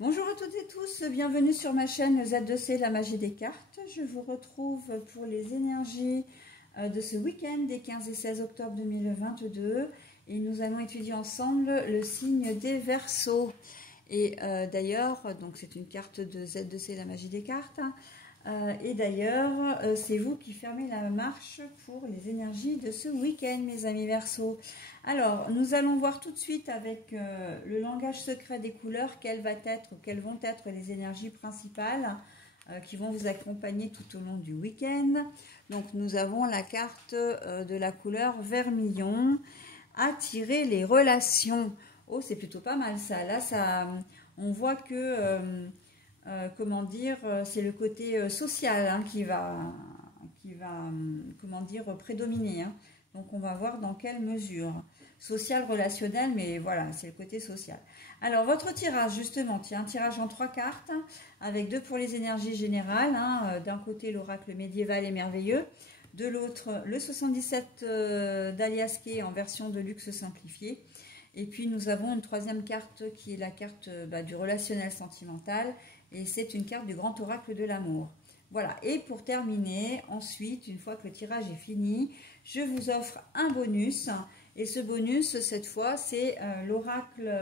Bonjour à toutes et tous, bienvenue sur ma chaîne Z2C, la magie des cartes. Je vous retrouve pour les énergies de ce week-end des 15 et 16 octobre 2022 et nous allons étudier ensemble le signe des Verseaux. Et d'ailleurs, donc c'est une carte de Z2C, la magie des cartes. Et d'ailleurs, c'est vous qui fermez la marche pour les énergies de ce week-end, mes amis Verseaux. Alors, nous allons voir tout de suite avec le langage secret des couleurs quelles vont être les énergies principales qui vont vous accompagner tout au long du week-end. Donc, nous avons la carte de la couleur vermillon, attirer les relations. Oh, c'est plutôt pas mal ça. Là, on voit que... comment dire, c'est le côté social hein, qui va comment dire, prédominer. Hein. Donc, on va voir dans quelle mesure. Social, relationnel, mais voilà, c'est le côté social. Alors, votre tirage, justement, il y a un tirage en 3 cartes, avec 2 pour les énergies générales. Hein. D'un côté, l'oracle médiéval et merveilleux. De l'autre, le 77 d'Aliasqué en version de luxe simplifiée. Et puis, nous avons une 3e carte qui est la carte du relationnel sentimental. Et c'est une carte du grand oracle de l'amour. Voilà, et pour terminer, ensuite, une fois que le tirage est fini, je vous offre un bonus. Et ce bonus, cette fois, c'est l'oracle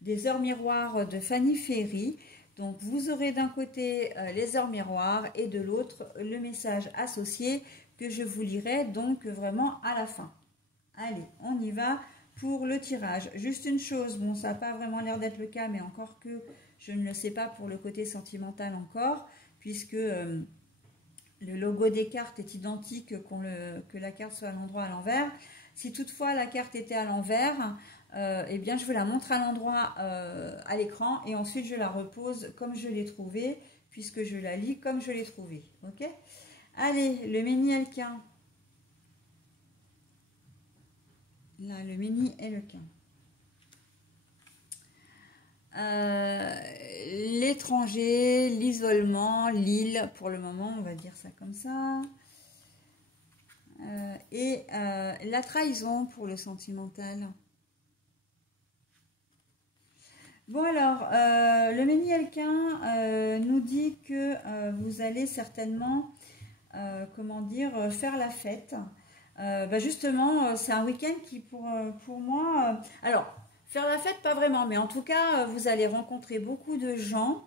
des heures miroirs de Fanny Ferry. Donc, vous aurez d'un côté les heures miroirs et de l'autre le message associé que je vous lirai donc vraiment à la fin. Allez, on y va pour le tirage. Juste une chose, bon, ça n'a pas vraiment l'air d'être le cas, mais encore que... Je ne le sais pas pour le côté sentimental encore, puisque le logo des cartes est identique, que la carte soit à l'endroit à l'envers. Si toutefois la carte était à l'envers, eh bien je vous la montre à l'endroit à l'écran et ensuite je la repose comme je l'ai trouvée, puisque je la lis comme je l'ai trouvée. Ok? Allez, le Méni-Elquin. Là, le Méni-Elquin. L'étranger, l'isolement, l'île, pour le moment, on va dire ça comme ça. Et la trahison pour le sentimental. Bon alors, le Méni-Elquin nous dit que vous allez certainement, comment dire, faire la fête. Justement, c'est un week-end qui pour moi... alors, faire la fête, pas vraiment, mais en tout cas, vous allez rencontrer beaucoup de gens.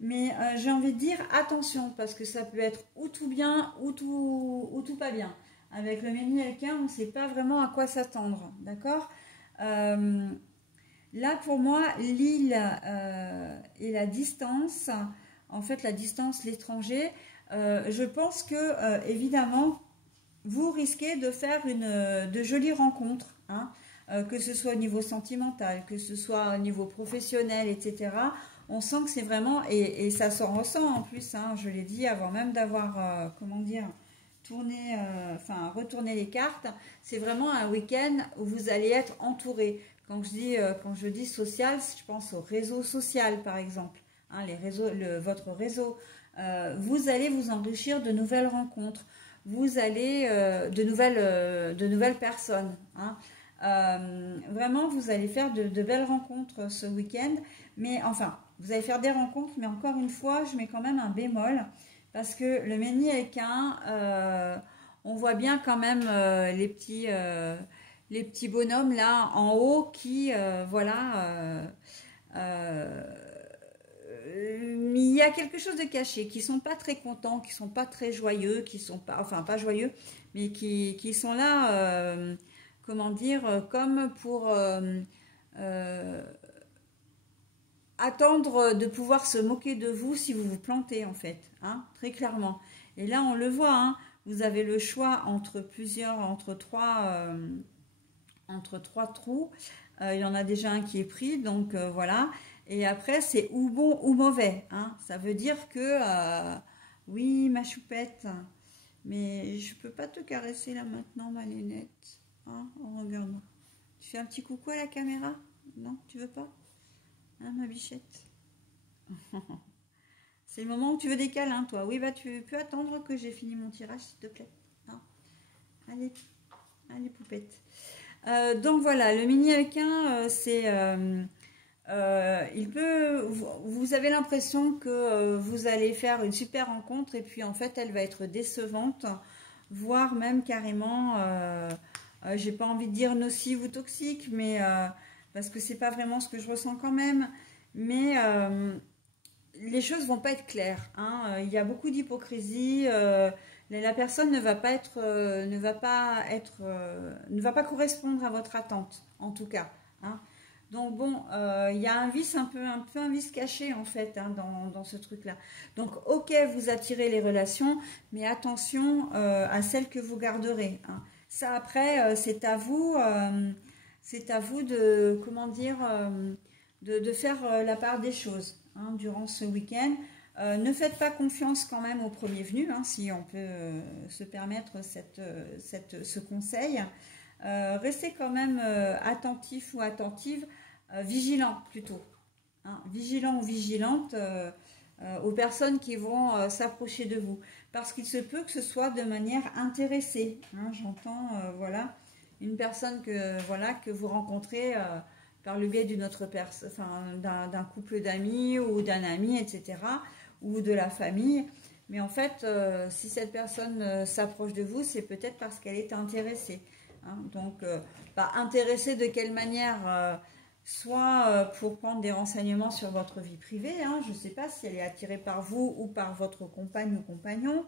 Mais j'ai envie de dire attention, parce que ça peut être ou tout bien ou tout pas bien. Avec le Méni-Elquin, on ne sait pas vraiment à quoi s'attendre, d'accord? Là, pour moi, l'île et la distance, en fait, la distance, l'étranger, je pense que, évidemment, vous risquez de faire de jolies rencontres, hein. Que ce soit au niveau sentimental, que ce soit au niveau professionnel, etc. On sent que c'est vraiment, et ça s'en ressent en plus, hein, je l'ai dit avant même d'avoir, comment dire, retourné les cartes, c'est vraiment un week-end où vous allez être entouré. Quand je dis social, je pense au réseau social par exemple, hein, votre réseau. Vous allez vous enrichir de nouvelles rencontres, vous allez de nouvelles personnes, hein. Vraiment, vous allez faire de belles rencontres ce week-end. Mais enfin, vous allez faire des rencontres, mais encore une fois, je mets quand même un bémol. Parce que le Méni-Elquin, on voit bien quand même les petits bonhommes là en haut qui, voilà... il y a quelque chose de caché, qui sont pas très contents, qui sont pas très joyeux, qui sont pas... Enfin, pas joyeux, mais qui sont là... comment dire, comme pour attendre de pouvoir se moquer de vous si vous vous plantez en fait, hein, très clairement. Et là on le voit, hein, vous avez le choix entre trois trous. Il y en a déjà un qui est pris, donc voilà. Et après c'est ou bon ou mauvais, hein. Ça veut dire que oui ma choupette, mais je peux pas te caresser là maintenant ma nénette. Ah, oh, regarde. Tu fais un petit coucou à la caméra? Non, tu veux pas? Hein, ma bichette? C'est le moment où tu veux des câlins, toi. Oui, bah tu peux attendre que j'ai fini mon tirage, s'il te plaît. Hein, allez, allez, poupette. Donc voilà, le Méni-Elquin, c'est vous avez l'impression que vous allez faire une super rencontre et puis en fait elle va être décevante, voire même carrément, j'ai pas envie de dire nocive ou toxique, mais parce que c'est pas vraiment ce que je ressens quand même, mais les choses vont pas être claires, hein. Il y a beaucoup d'hypocrisie. La personne ne va pas être, ne va pas correspondre à votre attente, en tout cas, hein. Donc bon, il y a un vice un peu un vice caché en fait, hein, dans ce truc-là. Donc ok, vous attirez les relations, mais attention à celles que vous garderez, hein. Ça après, c'est à vous de, comment dire, de faire la part des choses, hein, durant ce week-end. Ne faites pas confiance quand même aux premiers venus, hein, si on peut se permettre ce conseil. Restez quand même attentif ou attentive, vigilant plutôt, hein, vigilant ou vigilante aux personnes qui vont s'approcher de vous. Parce qu'il se peut que ce soit de manière intéressée, hein, j'entends, voilà, une personne que vous rencontrez par le biais d'une autre personne, enfin, d'un couple d'amis ou d'un ami, etc., ou de la famille. Mais en fait, si cette personne s'approche de vous, c'est peut-être parce qu'elle est intéressée, hein. Donc, intéressée de quelle manière, soit pour prendre des renseignements sur votre vie privée, hein, je ne sais pas si elle est attirée par vous ou par votre compagne ou compagnon.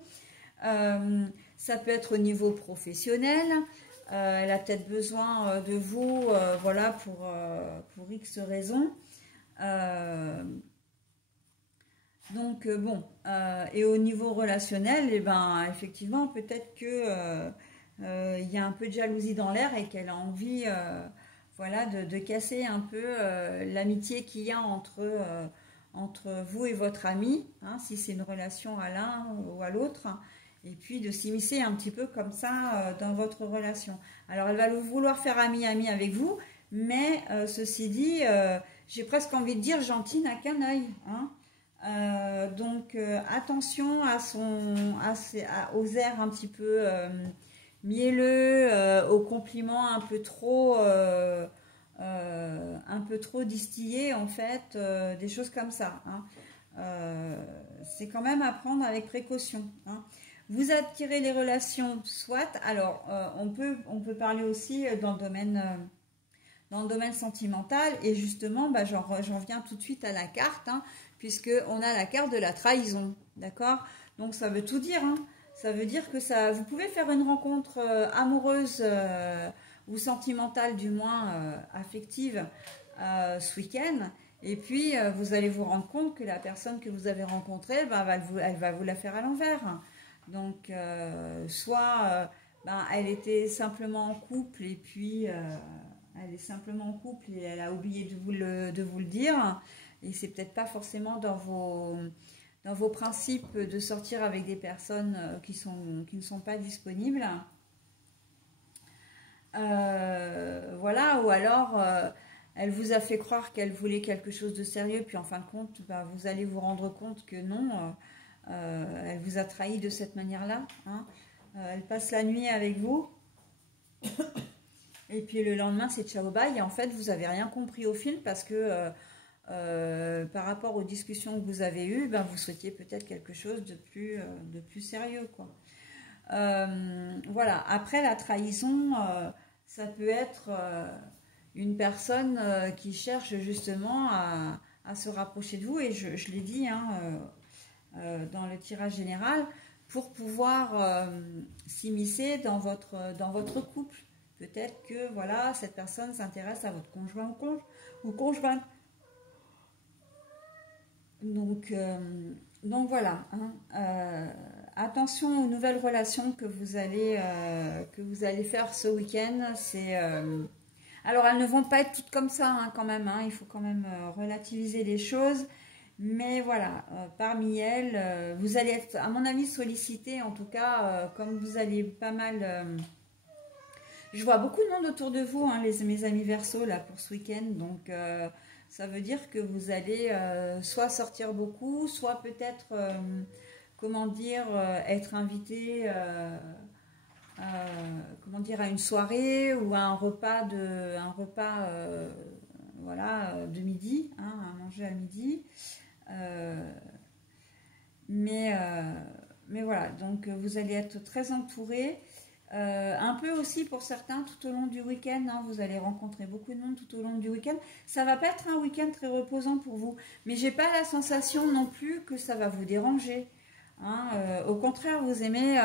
Ça peut être au niveau professionnel. Elle a peut-être besoin de vous, voilà, pour X raisons. Donc bon, et au niveau relationnel, eh ben, effectivement, peut-être que il y a un peu de jalousie dans l'air et qu'elle a envie, voilà, de casser un peu l'amitié qu'il y a entre vous et votre ami, hein, si c'est une relation à l'un ou à l'autre, et puis de s'immiscer un petit peu comme ça dans votre relation. Alors elle va vouloir faire ami-ami avec vous, mais ceci dit, j'ai presque envie de dire gentil n'a qu'un œil, hein. Donc attention aux airs un petit peu mielleux, aux compliments un peu trop distillés en fait, des choses comme ça, hein. C'est quand même à prendre avec précaution, hein. Vous attirez les relations, soit, alors on peut parler aussi dans le domaine sentimental, et justement j'en viens tout de suite à la carte, hein, puisqu'on a la carte de la trahison, d'accord? Donc ça veut tout dire, hein. Ça veut dire que vous pouvez faire une rencontre amoureuse ou sentimentale, du moins affective, ce week-end, et puis vous allez vous rendre compte que la personne que vous avez rencontrée, elle va vous la faire à l'envers. Donc soit elle était simplement en couple, et puis elle est simplement en couple et elle a oublié de vous le dire, et c'est peut-être pas forcément dans vos principes de sortir avec des personnes qui ne sont pas disponibles. Voilà, ou alors elle vous a fait croire qu'elle voulait quelque chose de sérieux, puis en fin de compte, vous allez vous rendre compte que non, elle vous a trahi de cette manière-là, hein. Elle passe la nuit avec vous, et puis le lendemain c'est ciao bye, et en fait vous n'avez rien compris au film, parce que par rapport aux discussions que vous avez eues, vous souhaitiez peut-être quelque chose de plus sérieux, quoi. Voilà, après la trahison, ça peut être une personne qui cherche justement à se rapprocher de vous, et je l'ai dit, hein, dans le tirage général, pour pouvoir s'immiscer dans votre couple. Peut-être que voilà, cette personne s'intéresse à votre conjoint ou conjointe. Donc voilà, hein, attention aux nouvelles relations que vous allez faire ce week-end. Alors elles ne vont pas être toutes comme ça, hein, quand même, hein, il faut quand même relativiser les choses. Mais voilà, parmi elles, vous allez être, à mon avis, sollicité, en tout cas, comme vous allez pas mal... je vois beaucoup de monde autour de vous, hein, mes amis Verseau, là, pour ce week-end. Donc, ça veut dire que vous allez soit sortir beaucoup, soit peut-être, comment dire, être invité comment dire, à une soirée ou à un repas voilà, de midi, hein, à manger à midi. Mais voilà, donc vous allez être très entourés. Un peu aussi pour certains tout au long du week-end, hein, vous allez rencontrer beaucoup de monde tout au long du week-end. Ça va pas être un week-end très reposant pour vous, mais j'ai pas la sensation non plus que ça va vous déranger. Hein. Au contraire, vous aimez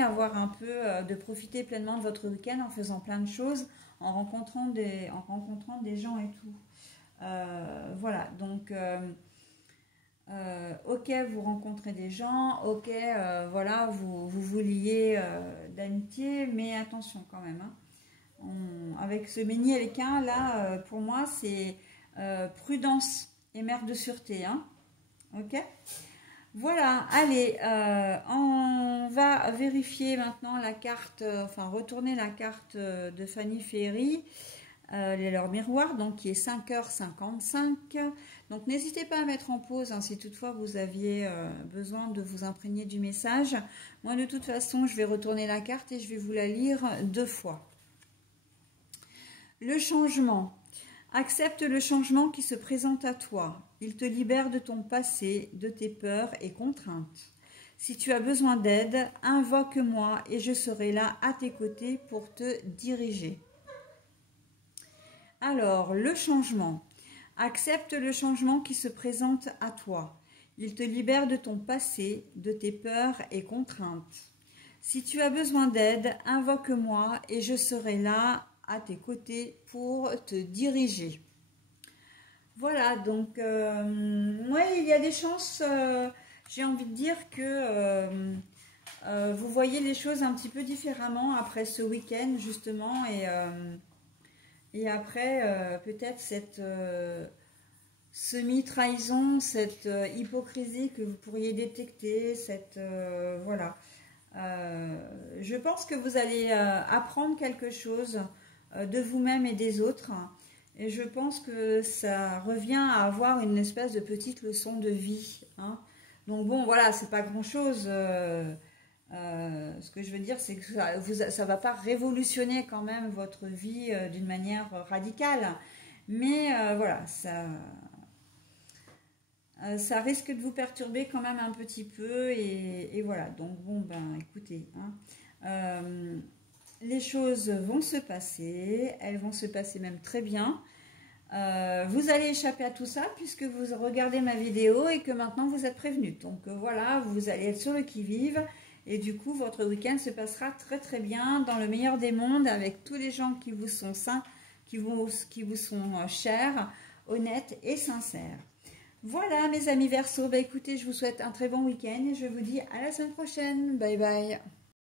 avoir un peu de profiter pleinement de votre week-end en faisant plein de choses, en rencontrant des gens et tout. Voilà, donc ok, vous rencontrez des gens, ok, voilà, vous liez d'amitié, mais attention quand même. Hein. Avec ce Béni avec un, là, pour moi, c'est prudence et mère de sûreté. Hein. Ok. Voilà, allez, on va vérifier maintenant la carte, enfin retourner la carte de Fanny Ferry. Leur miroir, donc qui est 5h55. Donc n'hésitez pas à mettre en pause hein, si toutefois vous aviez besoin de vous imprégner du message. Moi de toute façon je vais retourner la carte et je vais vous la lire 2 fois. Le changement. Accepte le changement qui se présente à toi. Il te libère de ton passé, de tes peurs et contraintes. Si tu as besoin d'aide, invoque-moi et je serai là à tes côtés pour te diriger. Alors, le changement. Accepte le changement qui se présente à toi. Il te libère de ton passé, de tes peurs et contraintes. Si tu as besoin d'aide, invoque-moi et je serai là à tes côtés pour te diriger. Voilà, donc, ouais, il y a des chances, j'ai envie de dire que vous voyez les choses un petit peu différemment après ce week-end, justement, et après, peut-être cette semi-trahison, cette hypocrisie que vous pourriez détecter, cette voilà. Je pense que vous allez apprendre quelque chose de vous-même et des autres. Et je pense que ça revient à avoir une espèce de petite leçon de vie. Hein. Donc bon, voilà, c'est pas grand-chose. Ce que je veux dire, c'est que ça ne va pas révolutionner quand même votre vie d'une manière radicale. Mais voilà, ça risque de vous perturber quand même un petit peu. Et voilà, donc bon, ben écoutez, hein, les choses vont se passer. Elles vont se passer même très bien. Vous allez échapper à tout ça puisque vous regardez ma vidéo et que maintenant vous êtes prévenus. Donc voilà, vous allez être sur le qui-vive. Et du coup, votre week-end se passera très très bien dans le meilleur des mondes avec tous les gens qui vous sont sains, qui vous sont chers, honnêtes et sincères. Voilà mes amis Verseaux, bah, écoutez, je vous souhaite un très bon week-end et je vous dis à la semaine prochaine. Bye bye.